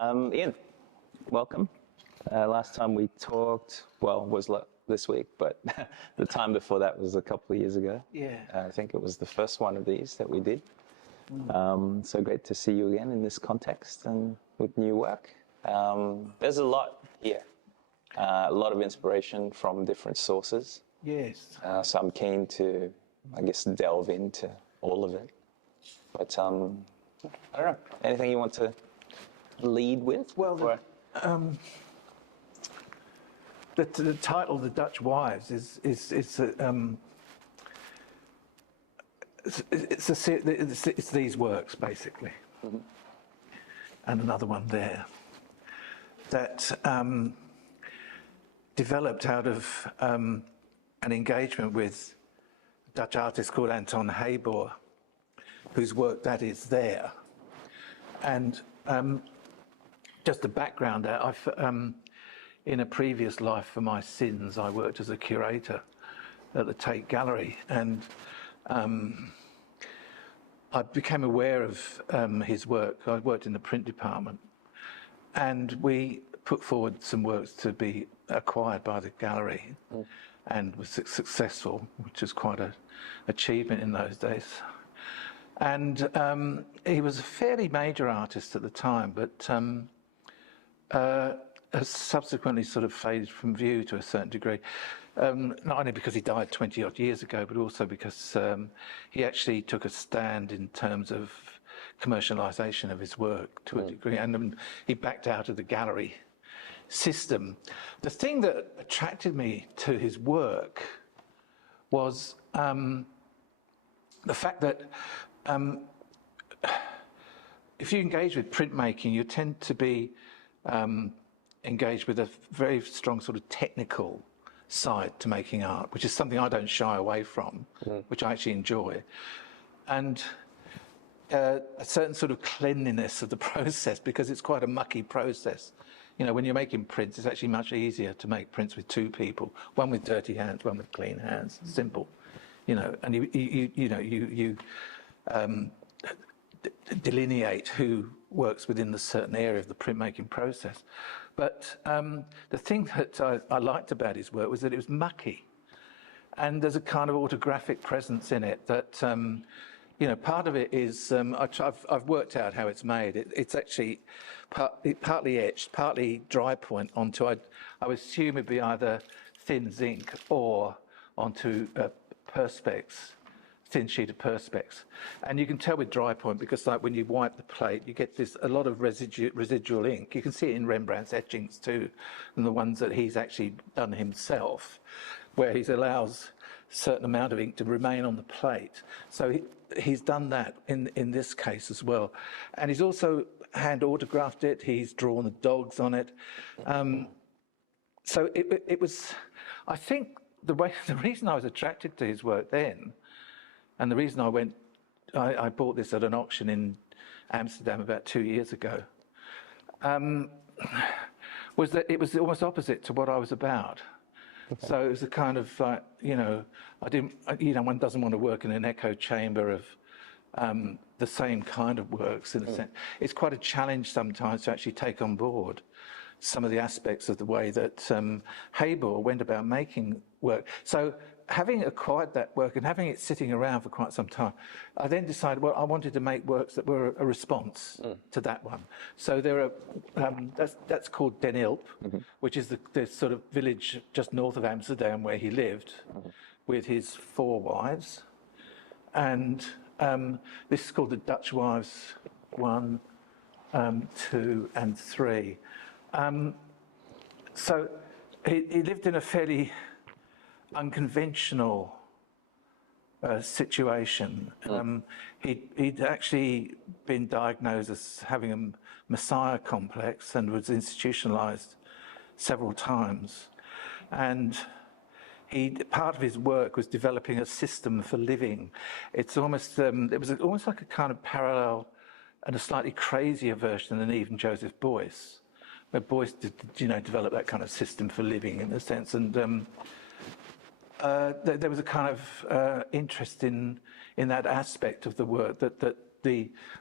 Ian, welcome. Last time we talked, was this week, but the time before that was a couple of years ago. Yeah. I think it was the first one of these that we did. So great to see you again in this context and with new work. There's a lot here, a lot of inspiration from different sources. Yes. So I'm keen to, I guess, delve into all of it. But I don't know, anything you want to lead with? Well, the title, "The Dutch Wives," it's these works basically, and another one there that developed out of an engagement with a Dutch artist called Anton Haber, whose work that is there, and just the background there. In a previous life for my sins, I worked as a curator at the Tate Gallery, and I became aware of his work. I worked in the print department, and we put forward some works to be acquired by the gallery, and was successful, which was quite an achievement in those days. And he was a fairly major artist at the time, but has subsequently sort of faded from view to a certain degree, not only because he died 20 odd years ago, but also because he actually took a stand in terms of commercialization of his work to a degree, and he backed out of the gallery system. The thing that attracted me to his work was the fact that if you engage with printmaking, you tend to be engaged with a very strong sort of technical side to making art, which is something I don't shy away from, which I actually enjoy. And a certain sort of cleanliness of the process, because it's quite a mucky process. You know, when you're making prints, it's actually much easier to make prints with two people, one with dirty hands, one with clean hands. Simple, you know. And you delineate who works within the certain area of the printmaking process. But the thing that I liked about his work was that it was mucky, and there's a kind of autographic presence in it that, you know, part of it is, I've worked out how it's made. It's actually partly etched, partly dry point onto, I would assume it'd be either thin zinc or onto perspex, thin sheet of perspex. And you can tell with dry point because, like, when you wipe the plate, you get a lot of residual ink. You can see it in Rembrandt's etchings too, and the ones that he's actually done himself, where he allows a certain amount of ink to remain on the plate. So he's done that in this case as well. And he's also hand autographed it. He's drawn the dogs on it. So it was, I think, the reason I was attracted to his work then, and the reason I bought this at an auction in Amsterdam about 2 years ago, was that it was almost opposite to what I was about. Okay. So it was a kind of like, you know, one doesn't want to work in an echo chamber of the same kind of works in a sense. It's quite a challenge sometimes to actually take on board some of the aspects of the way that Haber went about making work. So having acquired that work and having it sitting around for quite some time, I then decided, well, I wanted to make works that were a response to that one. So there are, that's called Den Ilp, which is the sort of village just north of Amsterdam where he lived with his 4 wives. And this is called the Dutch Wives 1, 2, and 3. So he lived in a fairly unconventional situation. He'd actually been diagnosed as having a messiah complex and was institutionalized several times. And part of his work was developing a system for living. It's almost, it was almost like a kind of parallel and a slightly crazier version than even Joseph Beuys, where Beuys did, develop that kind of system for living in a sense. And there was a kind of interest in that aspect of the work that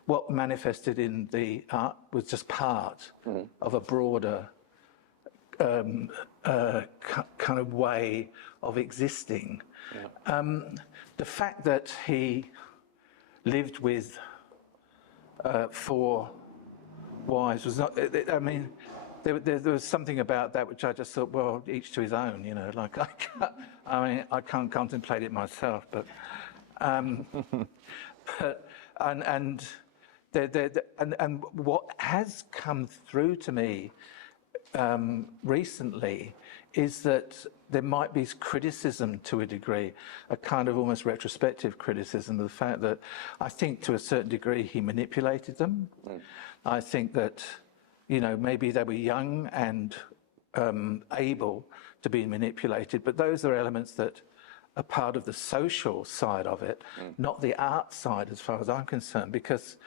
what manifested in the art was just part of a broader kind of way of existing. The fact that he lived with 4 wives was not, I mean, there was something about that which I just thought, well, each to his own, you know, like I can't contemplate it myself, but and what has come through to me recently is that there might be criticism to a degree, a kind of almost retrospective criticism of the fact that I think to a certain degree he manipulated them. I think that, you know, maybe they were young and able to be manipulated, but those are elements that are part of the social side of it, not the art side as far as I'm concerned, because,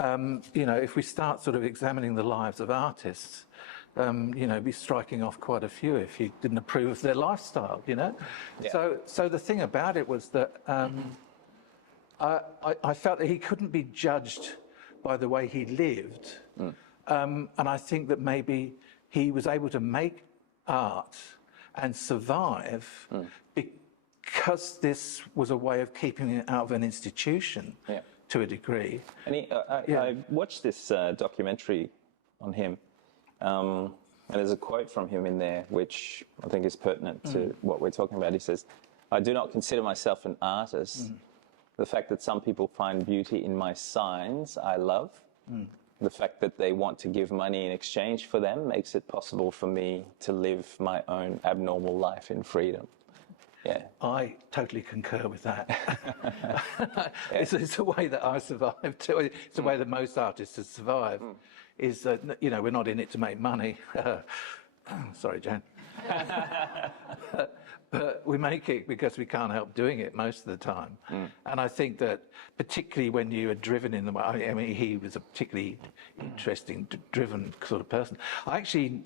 you know, if we start sort of examining the lives of artists, you know, be striking off quite a few if you didn't approve of their lifestyle, you know? Yeah. So the thing about it was that I felt that he couldn't be judged by the way he lived. And I think that maybe he was able to make art and survive because this was a way of keeping it out of an institution to a degree. And I watched this documentary on him. And there's a quote from him in there, which I think is pertinent to what we're talking about. He says, "I do not consider myself an artist. The fact that some people find beauty in my signs, I love. The fact that they want to give money in exchange for them makes it possible for me to live my own abnormal life in freedom." Yeah. I totally concur with that. It's a way that I survived too. It's a way that most artists have survived. Is that, you know, we're not in it to make money. Sorry, Jan. But we make it because we can't help doing it most of the time. And I think that particularly when you are driven in the way, I mean, he was a particularly interesting, driven sort of person. I actually,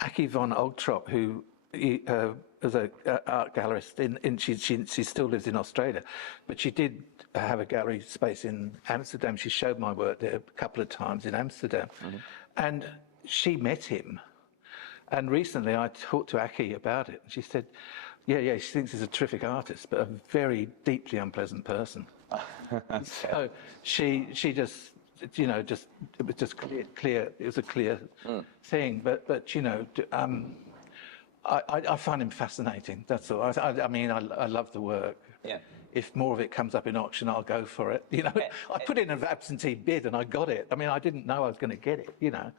Aki von Ogtrop, who was an art gallerist, and she still lives in Australia, but she did have a gallery space in Amsterdam. She showed my work there a couple of times in Amsterdam. And she met him. And recently I talked to Aki about it. And she said, yeah, she thinks he's a terrific artist, but a very deeply unpleasant person. So she just, you know, it was just clear. It was a clear thing. But you know, I find him fascinating. That's all. I mean, I love the work. Yeah. If more of it comes up in auction, I'll go for it. You know, I put in an absentee bid and I got it. I mean, I didn't know I was going to get it. You know,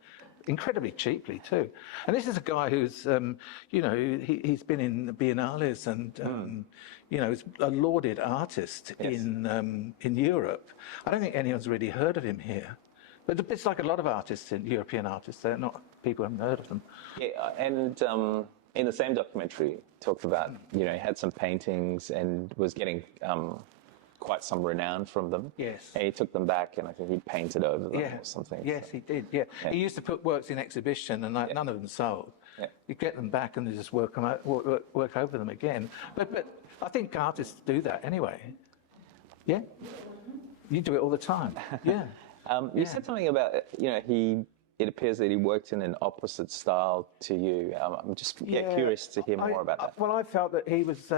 incredibly cheaply too. And this is a guy who's, you know, he's been in the Biennales and, you know, he's a lauded artist in Europe. I don't think anyone's really heard of him here. But it's like a lot of artists, European artists. They're not people who haven't heard of them. Yeah, and in the same documentary, talked about, you know, he had some paintings and was getting quite some renown from them. Yes. And he took them back, and I think he painted over them or something. Yes, he did. Yeah. He used to put works in exhibition, and none of them sold. Yeah. You get them back, and they just work over them again. But I think artists do that anyway. Yeah. You do it all the time. Yeah. You said something about, you know, it appears that he worked in an opposite style to you. I'm just curious to hear more about that. Well, I felt that he was,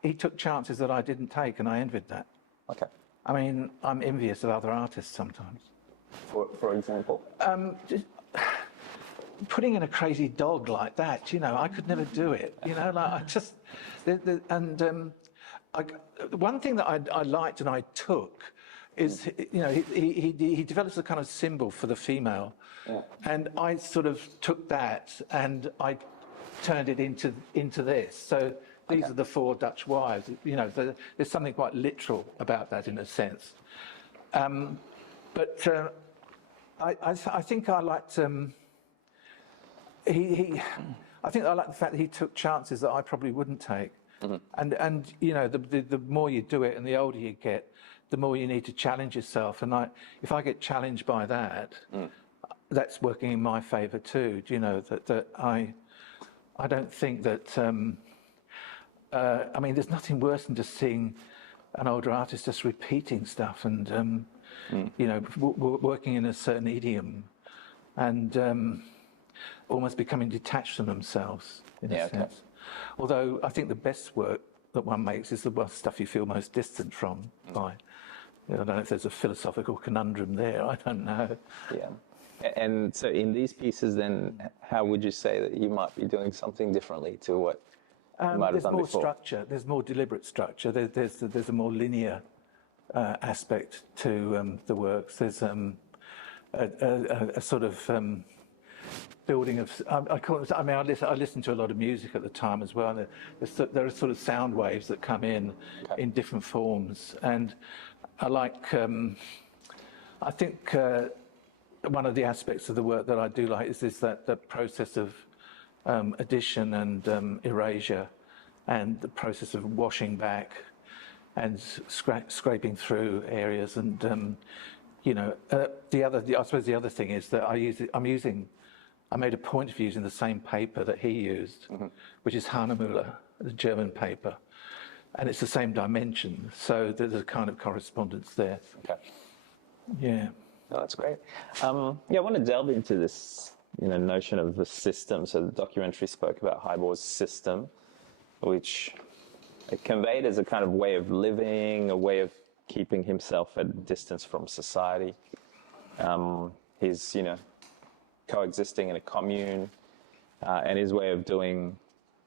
he took chances that I didn't take, and I envied that. Okay. I mean, I'm envious of other artists sometimes. For example? Just putting in a crazy dog like that, you know, I could never do it. You know, like I just, one thing that I liked and I took is, you know, he develops a kind of symbol for the female, and I sort of took that and I turned it into this. So these are the 4 Dutch wives. You know, there's something quite literal about that in a sense. But I think I liked I think I like the fact that he took chances that I probably wouldn't take. And you know, the more you do it and the older you get, the more you need to challenge yourself. And if I get challenged by that, that's working in my favour too. You know, that I don't think that. I mean, there's nothing worse than just seeing an older artist just repeating stuff and you know, working in a certain idiom and almost becoming detached from themselves in a sense. Although I think the best work that one makes is the stuff you feel most distant from. By, I don't know if there's a philosophical conundrum there. I don't know. Yeah. And so in these pieces, then, how would you say that you might be doing something differently to what you might have There's done more before? structure. There's more deliberate structure. There's a more linear aspect to the works. There's a sort of building of. I call it. I mean, I listened to a lot of music at the time as well. And there are sort of sound waves that come in different forms, and I like. I think one of the aspects of the work that I do like is that the process of addition and erasure, and the process of washing back and scraping through areas. And you know, I suppose the other thing is that I made a point of using the same paper that he used, which is Hahnemühle, the German paper, and it's the same dimension. So there's a kind of correspondence there. Okay. Yeah. No, that's great. Yeah, I want to delve into this, notion of the system. So the documentary spoke about Heibor's system, which it conveyed as a kind of way of living, a way of keeping himself at distance from society. He's, coexisting in a commune, and his way of doing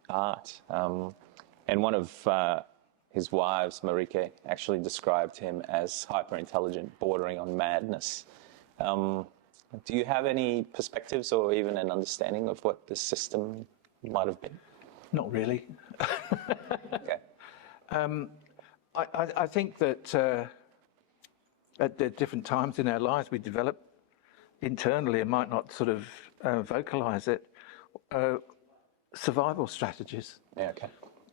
art. And one of his wives, Marike, actually described him as hyper-intelligent, bordering on madness. Do you have any perspectives or even an understanding of what this system might have been? Not really. Okay. I think that at different times in our lives we develop internally and might not sort of vocalize it, survival strategies. Yeah, okay.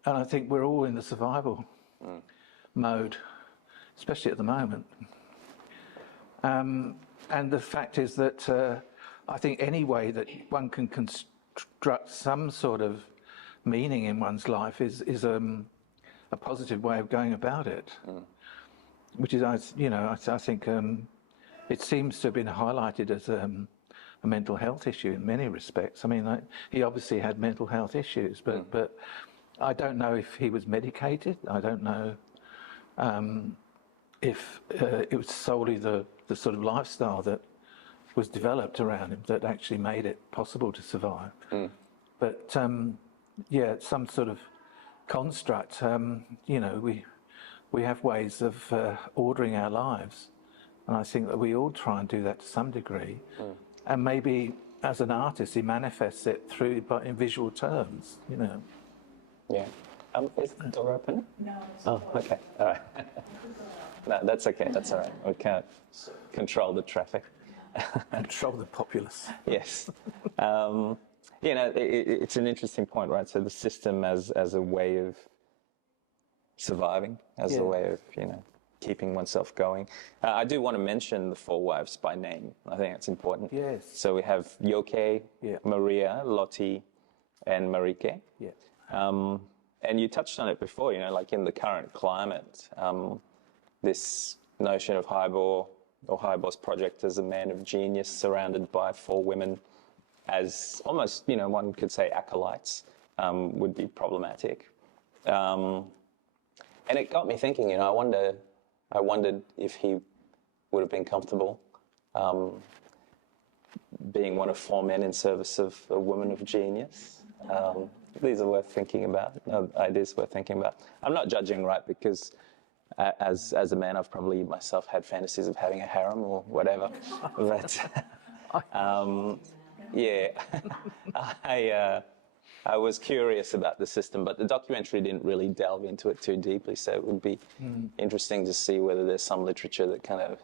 And I think we're all in the survival mode, especially at the moment. And the fact is that I think any way that one can construct some sort of meaning in one's life is a positive way of going about it, which is, I think it seems to have been highlighted as a mental health issue in many respects. I mean, he obviously had mental health issues, but I don't know if he was medicated. I don't know if it was solely the sort of lifestyle that was developed around him that actually made it possible to survive. But yeah, some sort of construct. We have ways of ordering our lives, and I think that we all try and do that to some degree. And maybe as an artist, he manifests it but in visual terms. Yeah. Is the door open? No. Oh, okay. All right. No, that's okay. That's all right. We can't control the traffic. Control the populace. Yes. It's an interesting point, right? So the system as a way of surviving, as a way of, keeping oneself going. I do want to mention the four wives by name. I think that's important. Yes. So we have Yoke, Maria, Lottie, and Marike. Yeah. And you touched on it before, like in the current climate, this notion of Heibor or Heibor's project as a man of genius surrounded by four women as almost, one could say acolytes, would be problematic. And it got me thinking, I wondered if he would have been comfortable being one of four men in service of a woman of genius. These are worth thinking about, ideas worth thinking about. I'm not judging, right, because as a man, I've probably myself had fantasies of having a harem or whatever. But yeah, I was curious about the system, but the documentary didn't really delve into it too deeply. So it would be interesting to see whether there's some literature that kind of,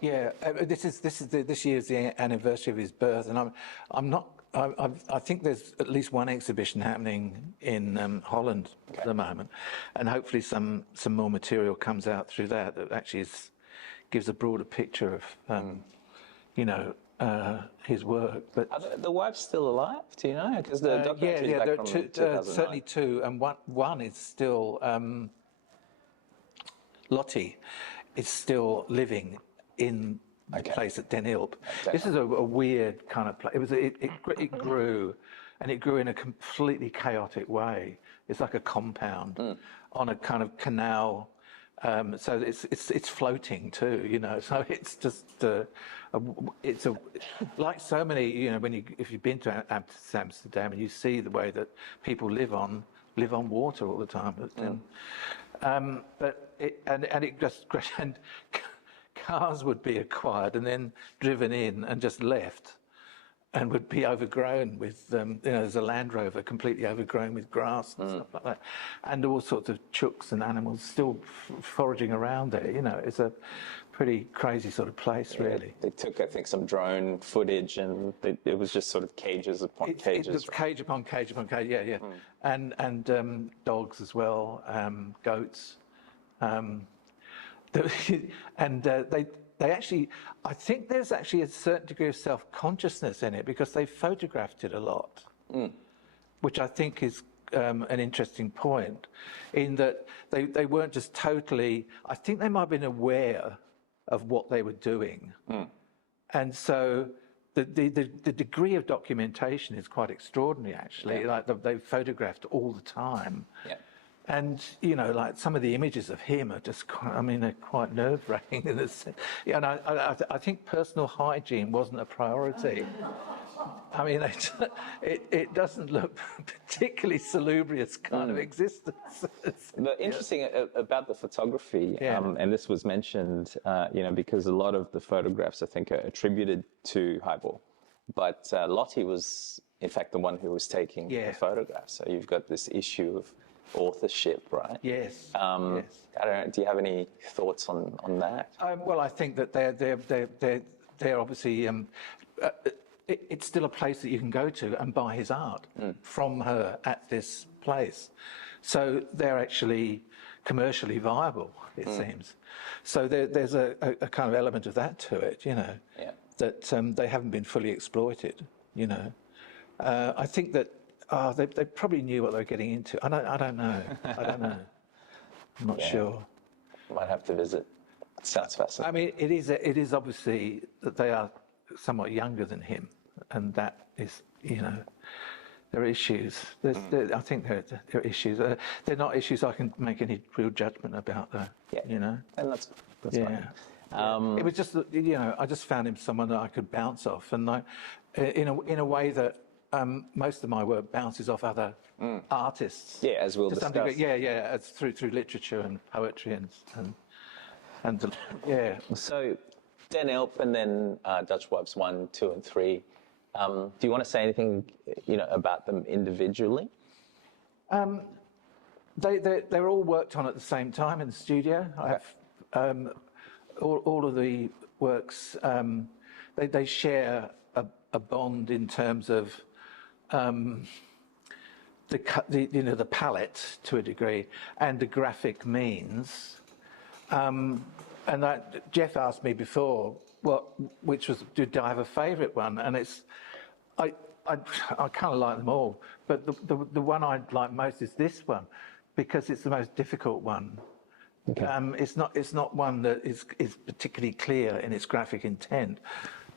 Yeah, this year's the anniversary of his birth, and I think there's at least one exhibition happening in Holland at the moment, and hopefully some more material comes out through that actually gives a broader picture of his work. But are the wives still alive? Do you know? Because the documentary there back are from 2009. certainly two, and one is still Lottie is still living in the place at Den Ilp. This is a weird kind of place. It grew, and it grew in a completely chaotic way. It's like a compound on a kind of canal. So it's floating too, you know. So it's just like so many, you know, if you've been to Amsterdam and you see the way that people live on water all the time. But it just and cars would be acquired and then driven in and just left, and would be overgrown with, you know, there's a Land Rover completely overgrown with grass and stuff like that, and all sorts of chooks and animals still foraging around there. You know, it's a pretty crazy sort of place, really. They took, I think, some drone footage, and it was just sort of cages upon cages. It was cage upon cage upon cage, yeah. And dogs as well, goats. And they actually, I think there's actually a certain degree of self-consciousness in it because they photographed it a lot, which I think is an interesting point, in that they weren't just totally, I think they might have been aware of what they were doing. And so the degree of documentation is quite extraordinary, actually. Like they photographed all the time. Yeah. And, you know, like some of the images of him are just quite, I mean, they're quite nerve-wracking. And I think personal hygiene wasn't a priority. I mean, it doesn't look particularly salubrious kind of existence. The interesting about the photography, and this was mentioned, you know, because a lot of the photographs, I think, are attributed to Hybel. But Lottie was, in fact, the one who was taking the photographs. So you've got this issue of authorship, right? Yes. I don't know. Do you have any thoughts on that? Well, I think that they're obviously. It's still a place that you can go to and buy his art from her at this place, so they're actually commercially viable, it seems. So there's a kind of element of that to it, you know, that they haven't been fully exploited. You know, I think that. They probably knew what they were getting into. I don't know. I'm not sure. Might have to visit. It sounds fascinating. I mean, it is obviously that they are somewhat younger than him, and that is, you know, there are issues. I think there are issues. They're not issues I can make any real judgment about, though. You know, and that's fine. It was just that, you know, I just found him someone that I could bounce off, and like in a way that. Most of my work bounces off other artists. Yeah, as we'll discuss. It's through literature and poetry and So, Den Ilp and then Dutch Wives 1, 2, and 3. Do you want to say anything, you know, about them individually? They're all worked on at the same time in the studio. Okay. All of the works they share a bond in terms of. The palette to a degree and the graphic means, and that Jeff asked me before did I have a favourite one, and I kind of like them all, but the one I like most is this one because it's the most difficult one. Okay. It's not one that is particularly clear in its graphic intent,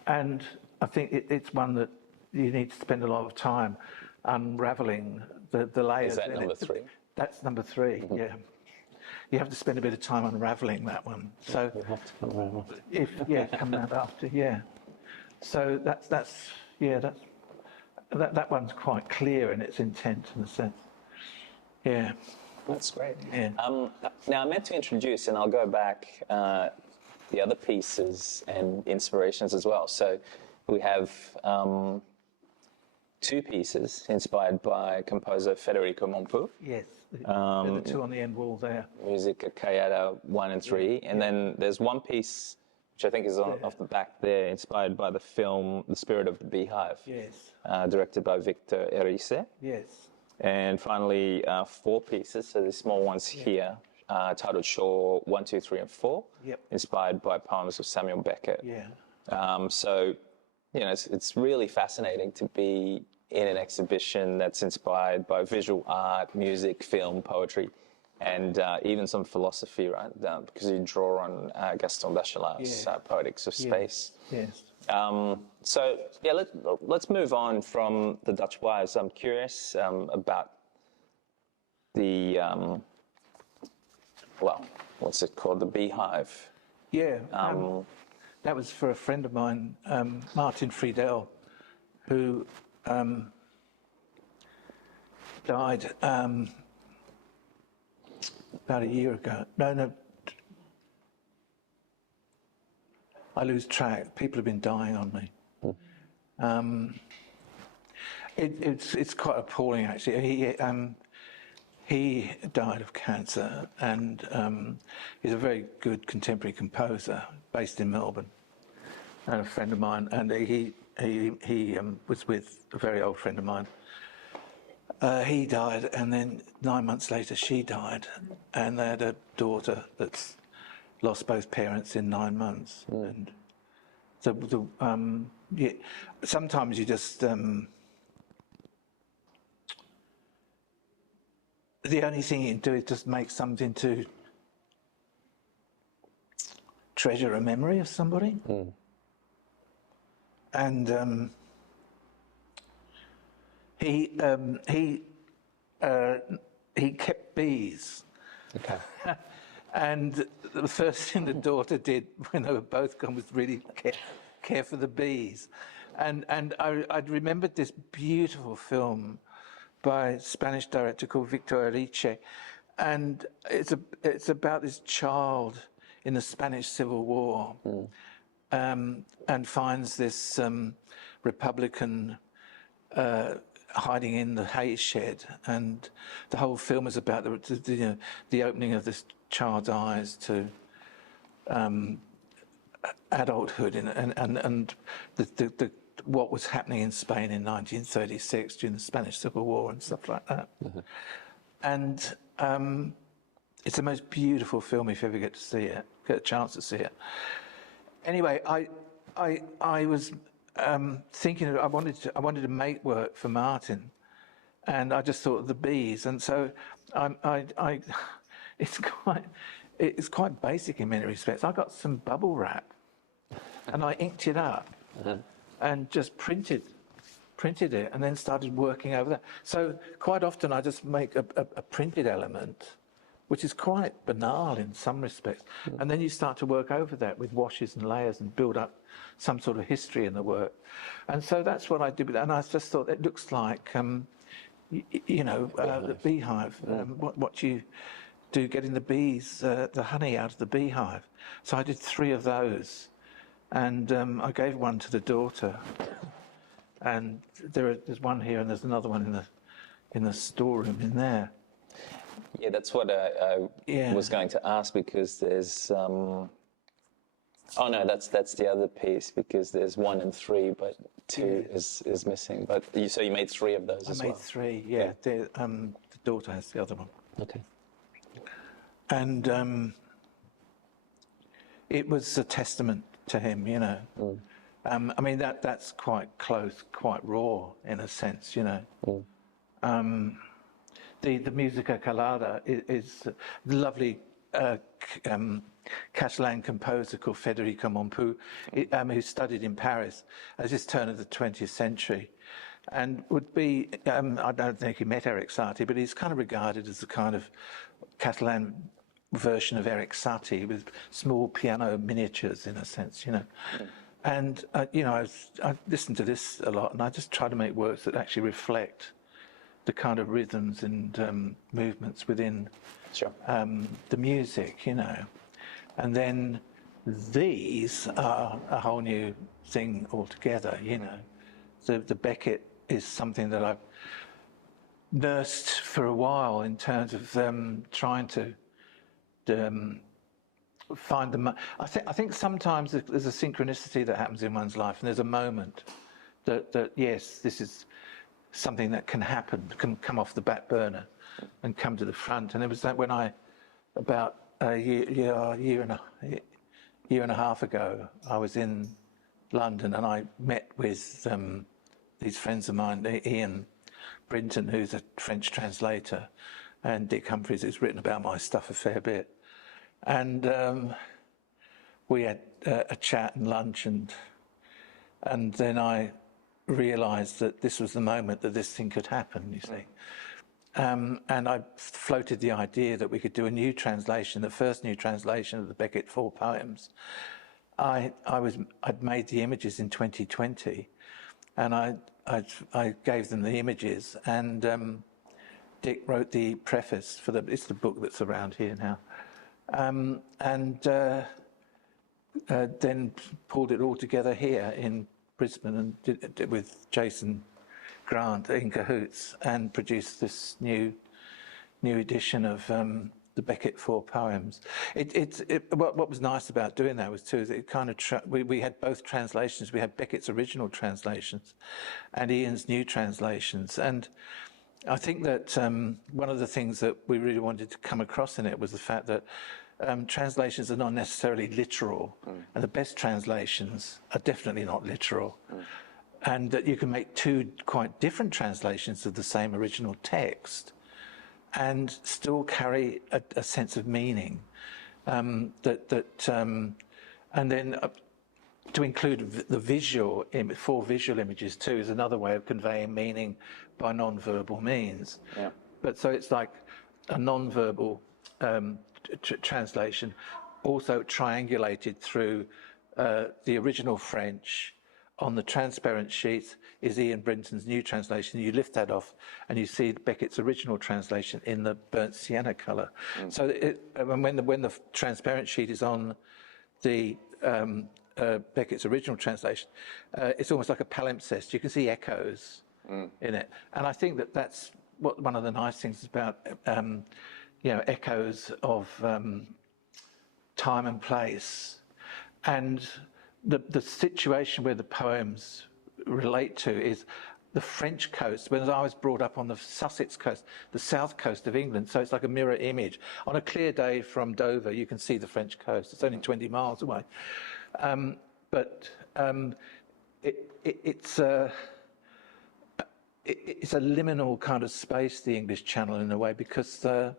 and I think it's one that. You need to spend a lot of time unravelling the layers. Is that number 3? That's number 3. Mm-hmm. Yeah. You have to spend a bit of time unravelling that one. So you have to unravel. Come out after. Yeah. So that one's quite clear in its intent in a sense. Yeah. That's great. Yeah. Now I meant to introduce, and I'll go back the other pieces and inspirations as well. So we have. 2 pieces inspired by composer Federico Montpu. Yes, the 2 on the end wall there. Musica Callada 1 and 3. And then there's one piece, which I think is off the back there, inspired by the film The Spirit of the Beehive. Yes. Directed by Victor Erice. Yes. And finally, 4 pieces, so the small ones here, titled Shaw 1, 2, 3, and 4. Yep. Inspired by poems of Samuel Beckett. Yeah. So, you know, it's really fascinating to be in an exhibition that's inspired by visual art, music, film, poetry, and even some philosophy, right? Because you draw on Gaston Bachelard's Poetics of Space. Yes. So yeah, let's move on from the Dutch Wives. I'm curious about the well, what's it called? The Beehive. Yeah. That was for a friend of mine, Martin Friedel, who died about a year ago. No, I lose track. People have been dying on me. It's quite appalling, actually. He died of cancer, and he's a very good contemporary composer based in Melbourne, and a friend of mine. And he was with a very old friend of mine. He died, and then 9 months later, she died, and they had a daughter that's lost both parents in 9 months. And so, yeah, sometimes you just the only thing you can do is just make something to treasure a memory of somebody. And he kept bees. Okay. And the first thing the daughter did when they were both gone was really care for the bees. And I remembered this beautiful film by a Spanish director called Victor Erice, and it's about this child in the Spanish Civil War, and finds this Republican hiding in the hay shed, and the whole film is about the opening of this child's eyes to adulthood, and the what was happening in Spain in 1936 during the Spanish Civil War and stuff like that. And it's the most beautiful film if you ever get a chance to see it. Anyway, I was thinking I wanted to make work for Martin, and I just thought of the bees, and so it's quite basic in many respects. I got some bubble wrap, and I inked it up. And just printed it, and then started working over that. So quite often I just make a printed element, which is quite banal in some respects, and then you start to work over that with washes and layers and build up some sort of history in the work. And so that's what I did with that. And I just thought it looks like, the beehive, what you do getting the bees, the honey out of the beehive. So I did 3 of those. And I gave one to the daughter, and there's one here, and there's another one in the storeroom in there. Yeah, that's what I was going to ask, because there's oh no, that's the other piece, because there's 1 and 3, but 2 is missing. But so you made 3 of those as well. I made 3, yeah. The daughter has the other one. Okay. And it was a testament to him, I mean, that's quite close, quite raw in a sense, The Musica Calada is the lovely Catalan composer called Federico Montpou, who studied in Paris at this turn of the 20th century, and would be, I don't think he met Erik Satie, but he's kind of regarded as the kind of Catalan version of Erik Satie, with small piano miniatures in a sense, And I listened to this a lot, and I just try to make works that actually reflect the kind of rhythms and movements within the music, And then these are a whole new thing altogether, The Beckett is something that I've nursed for a while in terms of trying to find the. I think sometimes there's a synchronicity that happens in one's life, and there's a moment that yes, this is something that can happen, can come off the back burner and come to the front. And it was that when I, about a year and a half ago, I was in London, and I met with these friends of mine, Ian Brinton, who's a French translator, and Dick Humphreys, who's written about my stuff a fair bit. And we had a chat and lunch, and then I realised that this was the moment that this thing could happen, you see. And I floated the idea that we could do a new translation, the first new translation of the Beckett 4 poems. I'd made the images in 2020, and I gave them the images, and Dick wrote the preface for it's the book that's around here now, and then pulled it all together here in Brisbane and did it with Jason Grant in cahoots, and produced this new edition of the Beckett 4 poems. What was nice about doing that was too is it kind of we had both translations. We had Beckett's original translations and Ian's new translations, and I think that one of the things that we really wanted to come across in it was the fact that translations are not necessarily literal, and the best translations are definitely not literal. And that you can make two quite different translations of the same original text and still carry a sense of meaning. And then to include the visual, 4 visual images too, is another way of conveying meaning by non-verbal means. Yeah. But so it's like a non-verbal translation, also triangulated through the original French. On the transparent sheet is Ian Brinton's new translation. You lift that off and you see Beckett's original translation in the burnt sienna colour. So when the transparent sheet is on the Beckett's original translation, it's almost like a palimpsest. You can see echoes in it. And I think that that's one of the nice things about, echoes of time and place. And the situation where the poems relate to is the French coast. When I was brought up on the Sussex coast, the south coast of England, so it's like a mirror image. On a clear day from Dover, you can see the French coast. It's only 20 miles away. It's a liminal kind of space, the English Channel, in a way, because I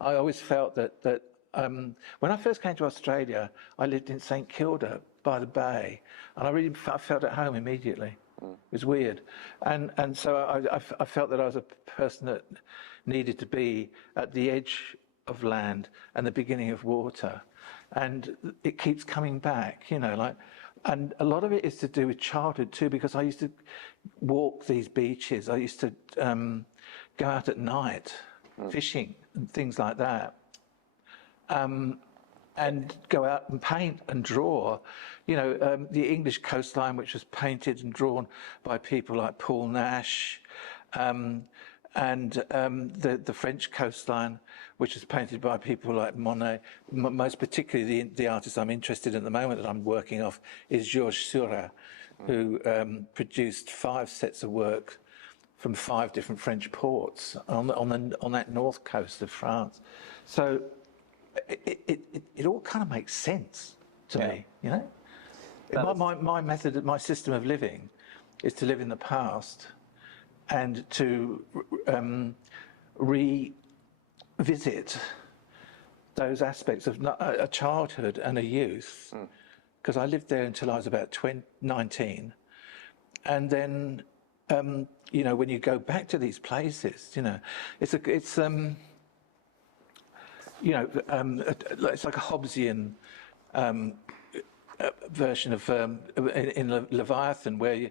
always felt that when I first came to Australia, I lived in St Kilda by the bay, and I felt at home immediately. It was weird, and so I felt that I was a person that needed to be at the edge of land and the beginning of water, and it keeps coming back, and a lot of it is to do with childhood too, because I used to walk these beaches. I used to go out at night fishing and things like that. And go out and paint and draw, the English coastline, which was painted and drawn by people like Paul Nash, and the French coastline, which is painted by people like Monet. Most particularly, the artist I'm interested in at the moment that I'm working off is Georges Seurat, who produced 5 sets of work from 5 different French ports on that north coast of France. So it all kind of makes sense to me, My method, my system of living is to live in the past and to revisit those aspects of a childhood and a youth, because I lived there until I was about 19. And then, when you go back to these places, it's like a Hobbesian version of in Leviathan, where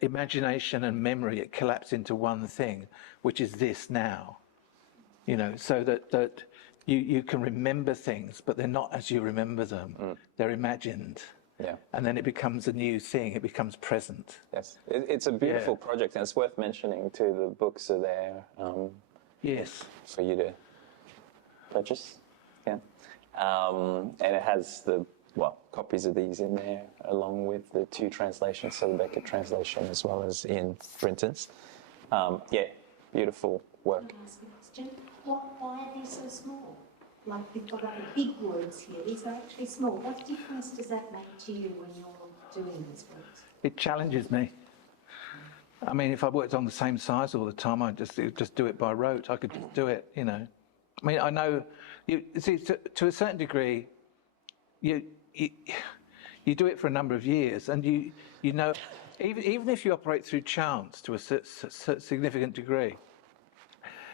imagination and memory collapse into one thing, which is this now. So that you can remember things, but they're not as you remember them. They're imagined. Yeah. And then it becomes a new thing. It becomes present. Yes, it's a beautiful project, and it's worth mentioning too. The books are there. Yes. For you to purchase, and it has copies of these in there, along with the 2 translations, so the Beckett translation as well as Ian Brinton's. Beautiful work. Can I ask a question? Why are they so small? Like we've got big words here. These are actually small. What difference does that make to you when you're doing these works? It challenges me. I mean, if I worked on the same size all the time, I'd just do it by rote. I could just do it, you know. I mean, I know, you see, to a certain degree, you do it for a number of years, and you know, even if you operate through chance to a significant degree,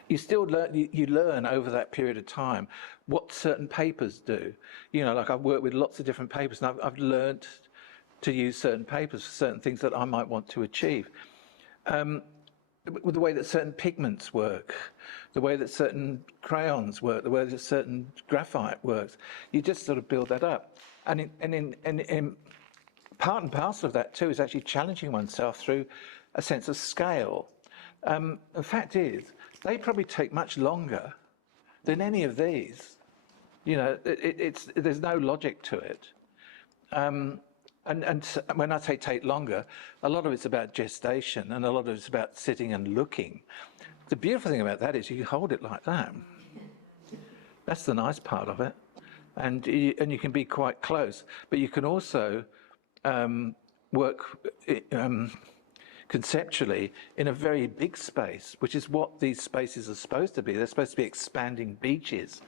you still learn over that period of time what certain papers do. You know, like I've worked with lots of different papers, and I've learned to use certain papers for certain things that I might want to achieve. With the way that certain pigments work, the way that certain crayons work, the way that certain graphite works, you just sort of build that up. And in part and parcel of that too is actually challenging oneself through a sense of scale. The fact is, they probably take much longer than any of these. You know, there's no logic to it. And when I say take longer, a lot of it's about gestation and a lot of it's about sitting and looking. The beautiful thing about that is you can hold it like that. That's the nice part of it. And you can be quite close, but you can also work conceptually in a very big space, which is what these spaces are supposed to be. They're supposed to be expanding beaches.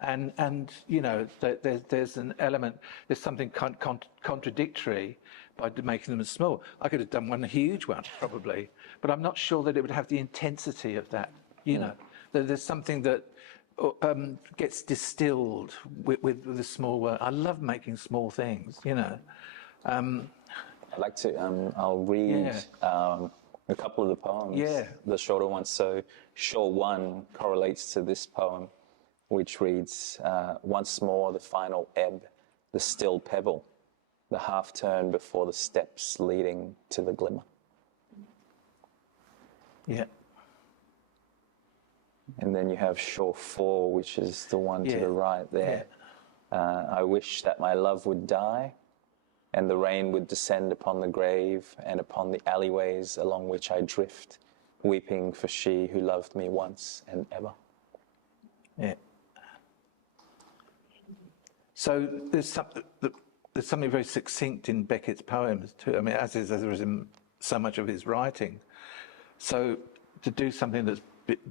And you know, there's an element, there's something contradictory by making them small. I could have done one huge one, probably, but I'm not sure that it would have the intensity of that, you know. There's something that gets distilled with the small work. I love making small things, you know. I'd like to, I'll read a couple of the poems, the shorter ones. So shore one correlates to this poem, which reads, once more the final ebb, the still pebble, the half turn before the steps leading to the glimmer. Yeah. And then you have shore four, which is the one to the right there. I wish that my love would die, and the rain would descend upon the grave and upon the alleyways along which I drift, weeping for she who loved me once and ever. Yeah. So there's something very succinct in Beckett's poems too. I mean, as there is in so much of his writing. So to do something that's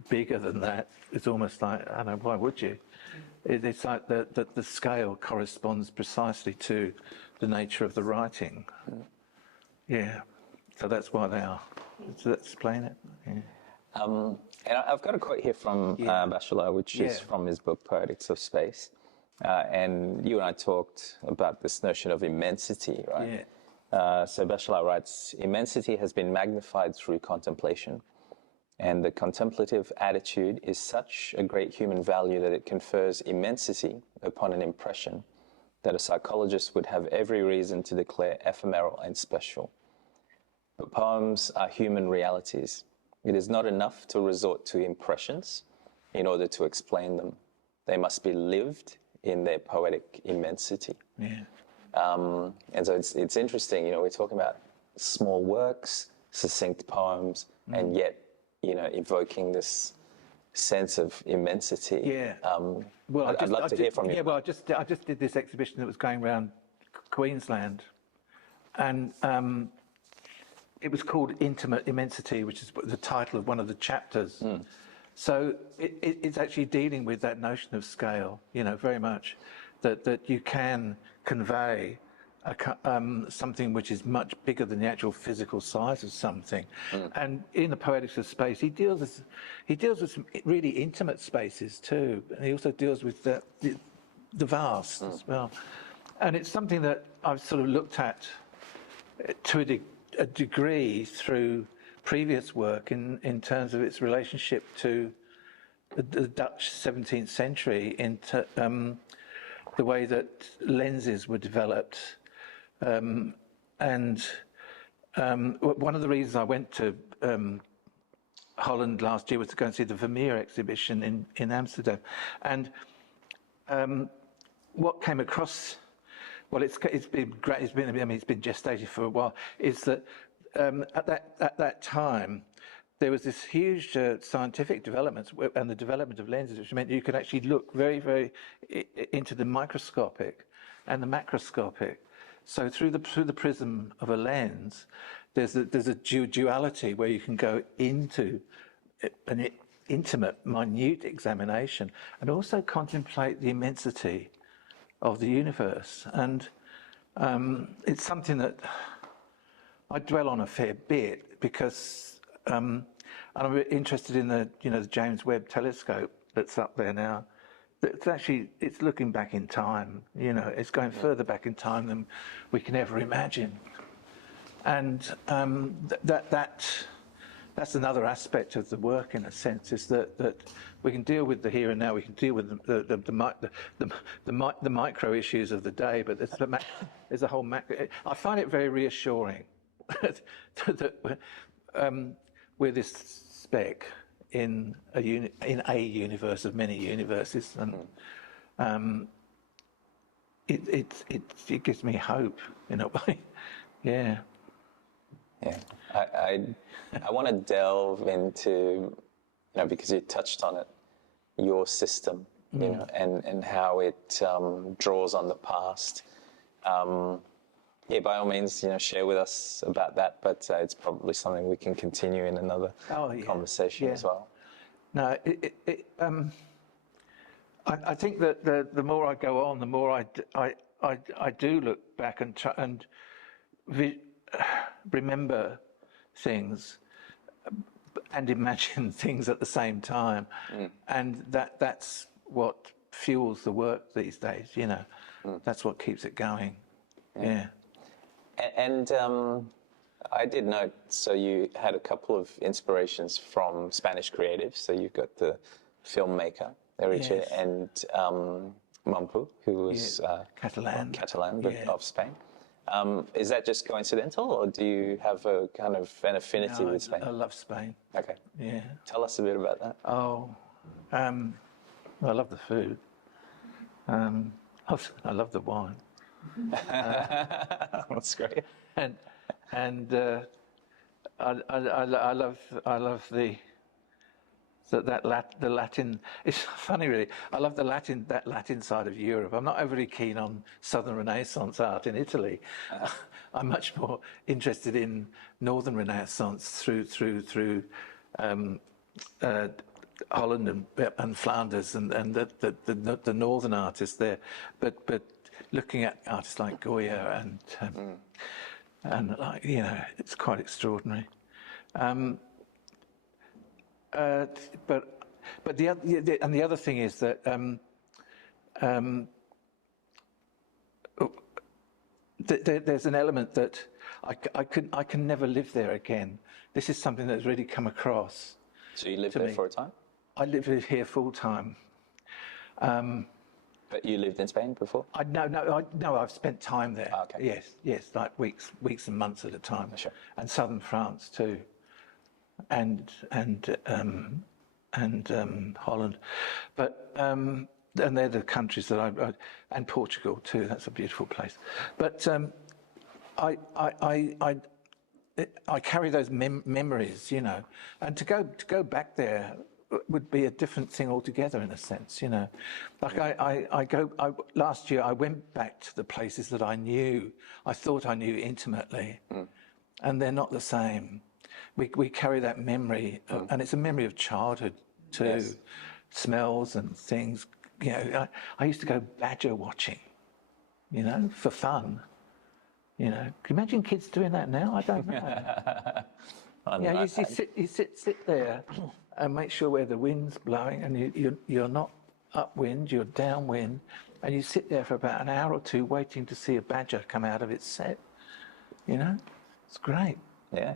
bigger than that, it's almost like, I don't know, why would you? It's like the scale corresponds precisely to the nature of the writing. Yeah, so that's why they are. Does that explain it? Yeah. And I've got a quote here from Bachelard, which is from his book, Poetics of Space. And you and I talked about this notion of immensity, right? Yeah. So Bachelard writes, immensity has been magnified through contemplation. And the contemplative attitude is such a great human value that it confers immensity upon an impression that a psychologist would have every reason to declare ephemeral and special. But poems are human realities. It is not enough to resort to impressions in order to explain them. They must be lived in their poetic immensity. Yeah. And so it's interesting, you know, we're talking about small works, succinct poems, and yet, you know, evoking this sense of immensity. Yeah. Well, I'd love to hear from you. Yeah, well, I just did this exhibition that was going around Queensland, and it was called Intimate Immensity, which is the title of one of the chapters. So it's actually dealing with that notion of scale, you know, very much, that you can convey something which is much bigger than the actual physical size of something. And in the Poetics of Space, he deals with some really intimate spaces too, and he also deals with the vast as well. And it's something that I've sort of looked at to a degree through previous work in terms of its relationship to the Dutch 17th century, into the way that lenses were developed. And one of the reasons I went to Holland last year was to go and see the Vermeer exhibition in Amsterdam. And what came across, well, it's been gestated for a while, is that at that time, there was this huge scientific development and the development of lenses, which meant you could actually look very, very into the microscopic and the macroscopic. So through the prism of a lens, there's a duality where you can go into an intimate, minute examination and also contemplate the immensity of the universe. And it's something that I dwell on a fair bit because and I'm interested in the James Webb Telescope that's up there now. It's looking back in time. It's going further back in time than we can ever imagine. And that's another aspect of the work, in a sense, is that we can deal with the here and now. We can deal with the micro issues of the day, but there's a whole macro. I find it very reassuring that we're this speck in a universe of many universes, and it gives me hope in a way. Yeah. Yeah, I want to delve into, because you touched on it, your system, and how it draws on the past. Yeah, by all means, share with us about that, but it's probably something we can continue in another conversation as well. No, I think that the more I go on, the more I do look back and remember things and imagine things at the same time, and that's what fuels the work these days. That's what keeps it going. Yeah. And I did note, so you had a couple of inspirations from Spanish creatives. So you've got the filmmaker Eriche and Mampu, who was Catalan, but of Spain. Is that just coincidental, or do you have a kind of an affinity with Spain? I love Spain. Okay. Yeah. Tell us a bit about that. Oh, I love the food. I love the wine. That's great. And I love the Latin. It's funny, really. I love that Latin side of Europe. I'm not overly keen on Southern Renaissance art in Italy. I'm much more interested in Northern Renaissance through Holland and Flanders and the Northern artists there. But looking at artists like Goya and it's quite extraordinary. But the other thing is that there's an element that I can never live there again. This is something that's really come across. So you lived there for a time? I lived here full time. But you lived in Spain before? No, I've spent time there. Oh, okay. Yes, like weeks and months at a time. Sure. And southern France too, and Holland, but and they're the countries that and Portugal too. That's a beautiful place. But I carry those memories, and to go back there would be a different thing altogether, in a sense, Like last year I went back to the places that I thought I knew intimately, and they're not the same. We carry that memory, and it's a memory of childhood too. Yes. Smells and things. I used to go badger watching, for fun. Can you imagine kids doing that now? I don't know. You sit there and make sure where the wind's blowing, and you're not upwind, you're downwind, and you sit there for about an hour or two waiting to see a badger come out of its set. It's great. Yeah.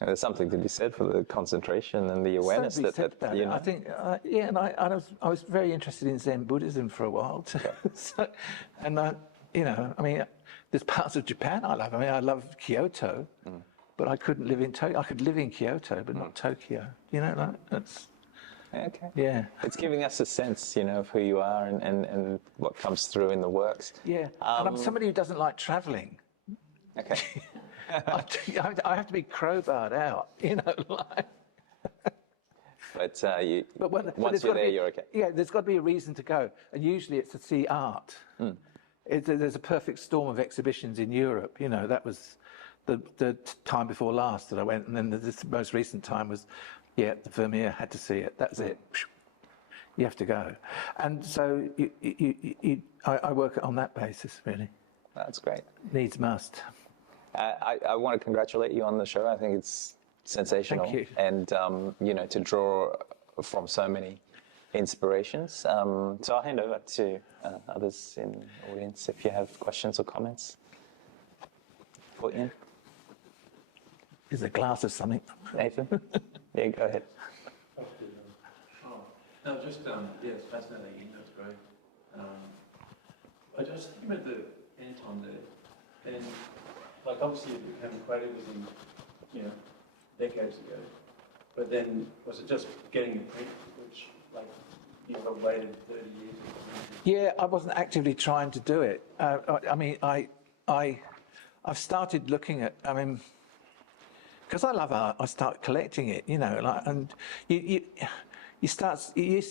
There's something to be said for the concentration and the awareness I think, and I was very interested in Zen Buddhism for a while too. There's parts of Japan I love. I love Kyoto, but I couldn't live in Tokyo. I could live in Kyoto, but not Tokyo. That's. Okay. Yeah. It's giving us a sense, of who you are and what comes through in the works. Yeah. And I'm somebody who doesn't like travelling. Okay. I have to be crowbarred out, But once you're there, you're okay. Yeah, there's got to be a reason to go, and usually it's to see art. There's a perfect storm of exhibitions in Europe. the time before last that I went, and then this most recent time was, yeah, the Vermeer, had to see it. That was it. You have to go. And so I work on that basis, really. That's great. Needs must. I want to congratulate you on the show. I think it's sensational. Thank you. And, you know, to draw from so many inspirations. So I'll hand over to others in the audience if you have questions or comments for Ian. Is a glass of something. Nathan? Yeah, go ahead. No, just, yeah, it's fascinating, that's great. I just think about the Anton there, and like obviously it became creative within, you know, decades ago, but then was it just getting a print, which like you know, waited 30 years? Yeah, I wasn't actively trying to do it. I mean, I've started looking at, I mean, because I love art, I start collecting it, you know, like, and you used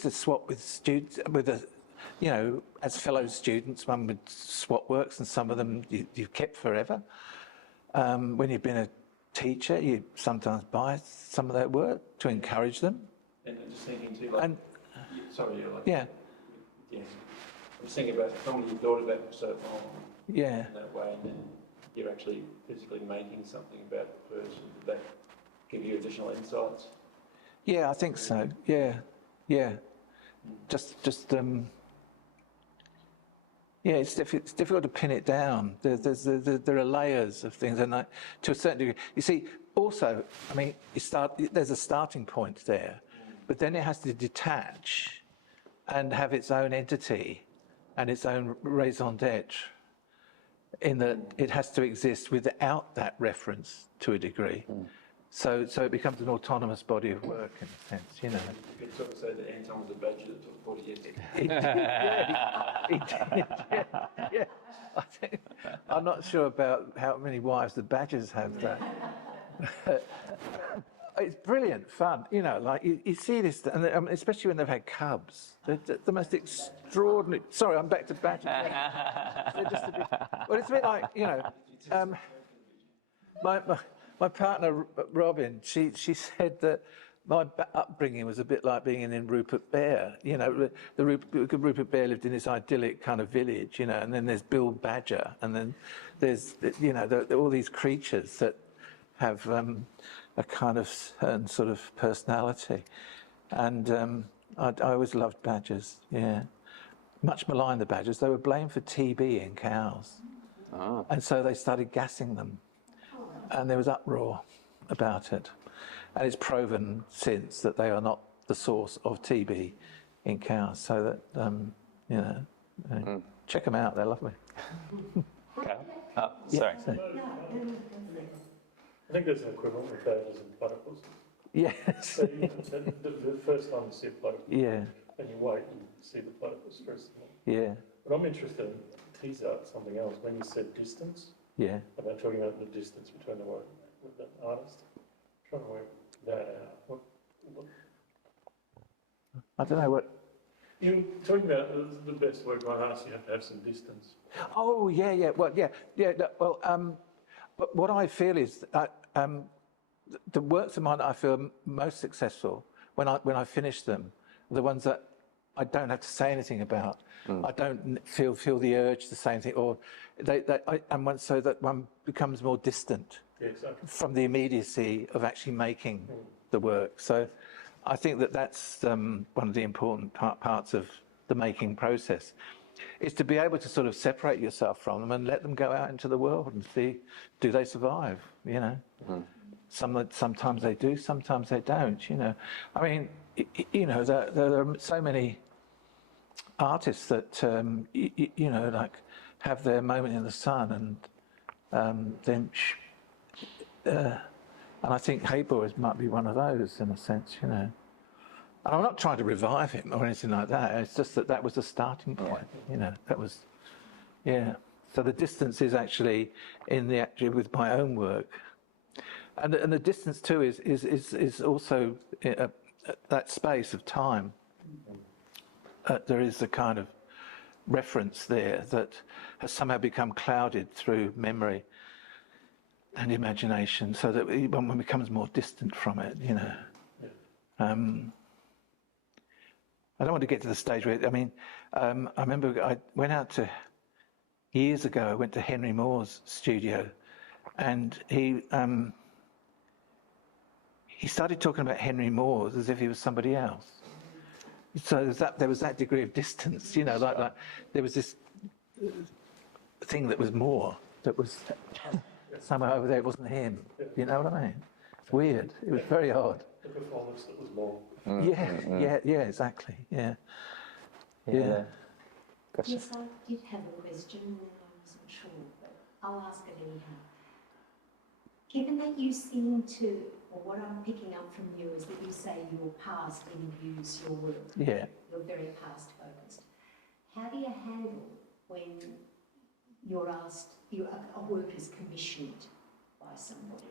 to swap with students, you know, as fellow students, one would swap works, and some of them you kept forever. When you've been a teacher, you sometimes buy some of that work to encourage them. And just thinking too, like, And sorry, yeah, like, yeah, yeah. I'm just thinking about someone you thought about for so long yeah. in that way, and then you're actually physically making something about the person. Did that give you additional insights? Yeah, I think so. Yeah, yeah. Just yeah, it's difficult to pin it down. There are layers of things, and to a certain degree, you see. Also, I mean, there's a starting point there, but then it has to detach and have its own entity and its own raison d'etre. In that, it has to exist without that reference to a degree. So it becomes an autonomous body of work in a sense, you know. You could sort of say that Anton was a badger that took 40 years. He did, yeah. I think, I'm not sure about how many wives the badgers have that. It's brilliant fun, you know, like you see this, and especially when they've had cubs. They're the most extraordinary, sorry, I'm back to badgers. They're just a bit, well, it's a bit like, you know, my partner, Robin, she said that my upbringing was a bit like being in Rupert Bear. You know, Rupert Bear lived in this idyllic kind of village, you know, and then there's Bill Badger, and then there's, you know, all these creatures that have a kind of certain sort of personality. And I always loved badgers, yeah. Much maligned the badgers. They were blamed for TB in cows. Oh. And so they started gassing them. And there was uproar about it. And it's proven since that they are not the source of TB in cows. So that, you know, check them out, they're lovely. Okay. Oh, sorry. Yeah, I think there's an equivalent with badgers and platypus. yes. So the first time you see a platypus, Yeah, and you wait, you see the platypus first of all. yeah, But I'm interested in tease out something else. When you said distance, yeah. about talking about the distance between the work with the artist, trying to work that out. What I don't know what. you were talking about the best work on artists, you have to have some distance. Oh, yeah, yeah. Well, yeah, yeah. Well, but what I feel is that the works of mine that I feel most successful when I finish them, are the ones that I don't have to say anything about. I don't feel the urge to say anything, or so that one becomes more distant Yeah, exactly. from the immediacy of actually making the work. So I think that that's one of the important parts of the making process, is to be able to sort of separate yourself from them and let them go out into the world and see, do they survive, you know? Sometimes they do, sometimes they don't, you know. I mean, you know, there are so many artists that, you know, like have their moment in the sun and then and I think Haber might be one of those in a sense, you know. And I'm not trying to revive him or anything like that. It's just that was the starting point, you know. That was, yeah. So the distance is actually with my own work, and the distance too is also that space of time. There is a kind of reference there that has somehow become clouded through memory. and imagination, so that one becomes more distant from it, you know. I don't want to get to the stage where, I mean, I remember I went out to, years ago, I went to Henry Moore's studio, and he started talking about Henry Moore as if he was somebody else. So there was that degree of distance, you know, like there was this thing that was Moore, that was somehow over there, it wasn't him. You know what I mean? It's weird. It was very odd. The performance that was more. Yeah, exactly. Yeah. Gotcha. Yes, I did have a question and I wasn't sure, but I'll ask it anyhow. Given that you seem to, or what I'm picking up from you is that you say your past imbues your work. Yeah. You're very past focused. How do you handle when you're asked, a work is commissioned by somebody?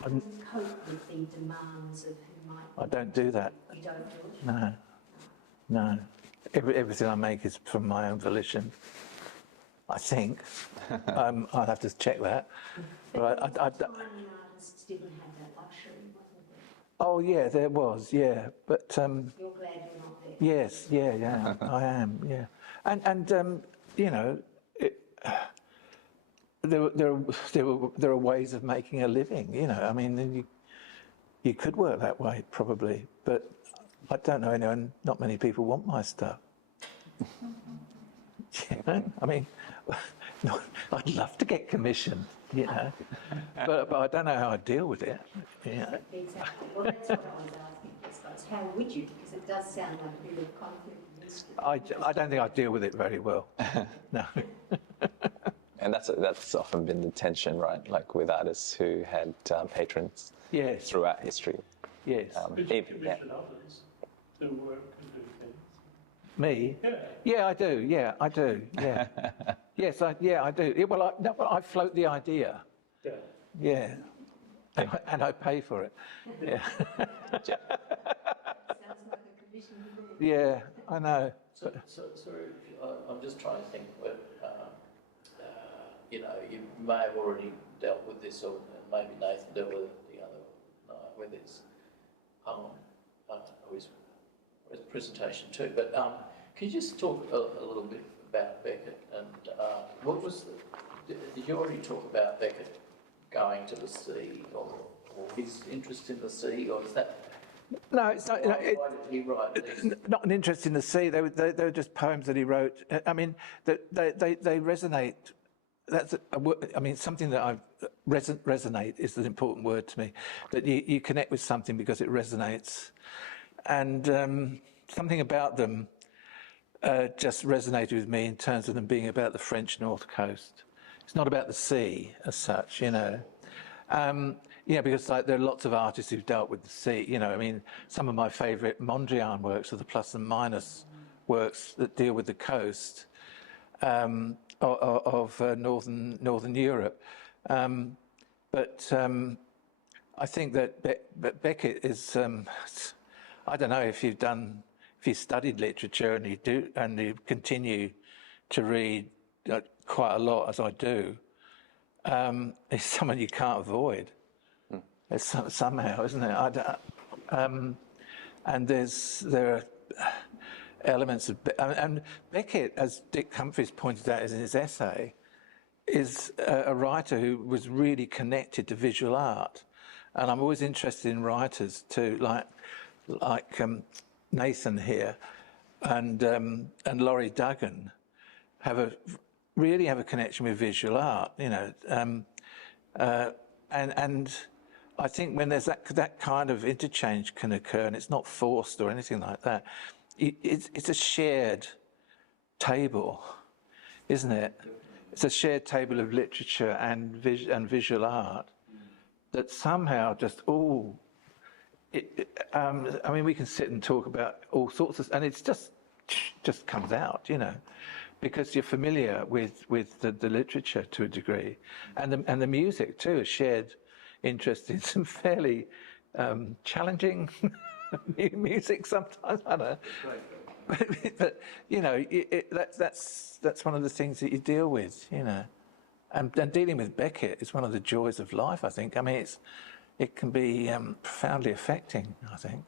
How do you cope with the demands of who might... I don't do that. You don't do it? No. Everything I make is from my own volition, I think. I'll have to check that. But artists didn't have that luxury, wasn't there? oh yeah, there was, yeah. But You're glad you're not there. yes, yeah, I am, yeah. And you know, there are ways of making a living. You know, I mean, you could work that way probably, but I don't know anyone. Not many people want my stuff. You know, I mean, no, I'd love to get commissioned, you know, but I don't know how I deal with it. Yeah. Exactly. Well, that's what I was asking, I suppose. How would you? Because it does sound like a bit of conflict of interest. I don't think I deal with it very well. No. And that's often been the tension, right? Like with artists who had patrons Yes. throughout history. Yes. Could you commission others to work and do things? Me? Yeah. Yeah, I do. Yeah, I do. Yeah. Yes, I do. Yeah, well, I float the idea. Yeah. Yeah. And I pay for it. Yeah. Sounds like a commission to me. Yeah, I know. So I'm just trying to think where, you know, you may have already dealt with this, or maybe Nathan dealt with it the other night with his presentation too. But can you just talk a little bit about Beckett and what was did you already talk about Beckett going to the sea, or his interest in the sea, or is that? No, it's not. Why did he write these? Not an interest in the sea. They were just poems that he wrote. I mean, they resonate. That's I mean, something that resonate is an important word to me. That you connect with something because it resonates, and something about them just resonated with me in terms of them being about the French North Coast. It's not about the sea as such, you know. Yeah, because like there are lots of artists who've dealt with the sea. You know, I mean, some of my favourite Mondrian works are the plus and minus works that deal with the coast of northern Europe. But I think that Beckett is. I don't know if you studied literature and you continue to read quite a lot as I do. It's someone you can't avoid. It's somehow, isn't it? And there are elements of, and Beckett, as Dick Humphreys pointed out in his essay, is a writer who was really connected to visual art. And I'm always interested in writers too, like Nathan here and Laurie Duggan really have a connection with visual art, you know. And I think when there's that kind of interchange can occur, and it's not forced or anything like that, it's a shared table, isn't it? It's a shared table of literature and visual art that somehow just I mean, we can sit and talk about all sorts of, and it's just comes out, you know, because you're familiar with the literature to a degree, and the music too, a shared interest in some fairly challenging music sometimes. I don't know, but you know, that's one of the things that you deal with, you know. And dealing with Beckett is one of the joys of life, I think. I mean, it can be profoundly affecting, I think.